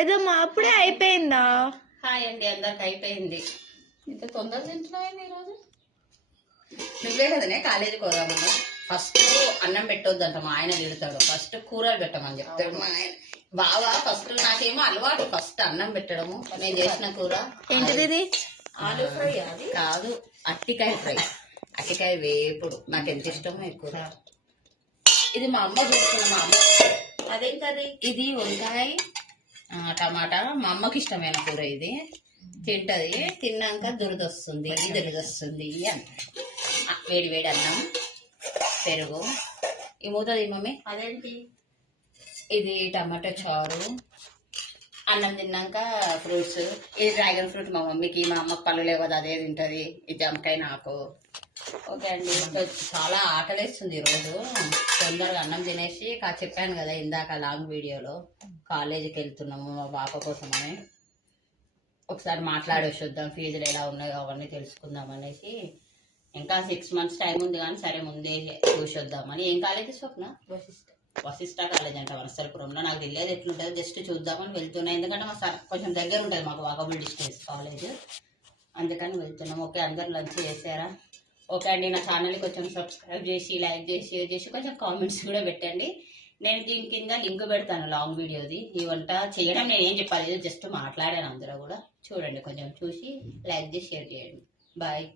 పెద్దమ్మ అప్పుడే అయిపోయిందా? హాయ్ అండి, అందరికి అయిపోయింది. ఇంత తొందరగా తింటున్నావు ఈరోజు? నువ్వే కదనే కాలేజీకి పోదామని. ఫస్ట్ అన్నం పెట్టొద్దంట, మా ఆయన తిడతాడు. ఫస్ట్ కూరలు పెట్టమని చెప్తాడు మా ఆయన. బావా ఫస్ట్ నాకేమో అలవాటు ఫస్ట్ అన్నం పెట్టడము. నేను చేసిన కూర ఏంటిది? ఆలు ఫ్రై. అది కాదు, అట్టికాయ ఫ్రై. అట్టికాయ వేపుడు నాకు ఎంత ఇష్టమో ఎక్కువ. ఇది మా అమ్మ చేస్తున్న. మా అమ్మ అదేంటది? ఇది వంకాయ టమాటా. మా అమ్మకి ఇష్టమైన కూర ఇది. తింటది, తిన్నాక దురదొస్తుంది దురదొస్తుంది అంట. వేడి వేడి అన్నం, పెరుగు. ఈ మూతది మమ్మీ. అదేంటి? ఇది టమాటా చారు. అన్నం తిన్నాక ఫ్రూట్స్. ఇది డ్రాగన్ ఫ్రూట్ మా మమ్మీకి, మా అమ్మకి పళ్ళు లేవు కదా, అదే తింటది. ఈ జామకాయ నాకు. ఓకే అండి, చాలా ఆకలేస్తుంది ఈరోజు. తొందరగా అన్నం తినేసి చెప్పాను కదా ఇందాక లాంగ్ వీడియోలో, కాలేజీకి వెళ్తున్నాము మా పాప కోసమని. ఒకసారి మాట్లాడేసి వద్దాం, ఫీజులు ఎలా ఉన్నాయో అవన్నీ తెలుసుకుందాం అనేసి. ఇంకా 6 months టైం ఉంది కానీ సరే ముందే చూసొద్దామని. ఏం కాలేజీ స్వప్న? వశిష్ట కాలేజ్ అంట వనస్థలపురంలో. నాకు తెలియదు ఎట్లుంటుంది, జస్ట్ చూద్దామని వెళ్తున్నాయి. ఎందుకంటే మా సార్ కొంచెం దగ్గర ఉంటుంది మాకు, వాకబుల్ డిస్టెన్స్ కాలేజ్, అందుకని వెళ్తున్నాం. ఓకే, అందరు లంచ్ చేశారా? ఓకే అండి, నా ఛానల్ని కొంచెం సబ్స్క్రైబ్ చేసి, లైక్ చేసి, షేర్ చేసి, కొంచెం కామెంట్స్ కూడా పెట్టండి. నేను దీని కింద లింక్ పెడతాను లాంగ్ వీడియోది. ఈ వంట చేయడం నేను ఏం చెప్పాలి, జస్ట్ మాట్లాడాను. అందరూ కూడా చూడండి, కొంచెం చూసి లైక్ చేసి షేర్ చేయండి. బాయ్.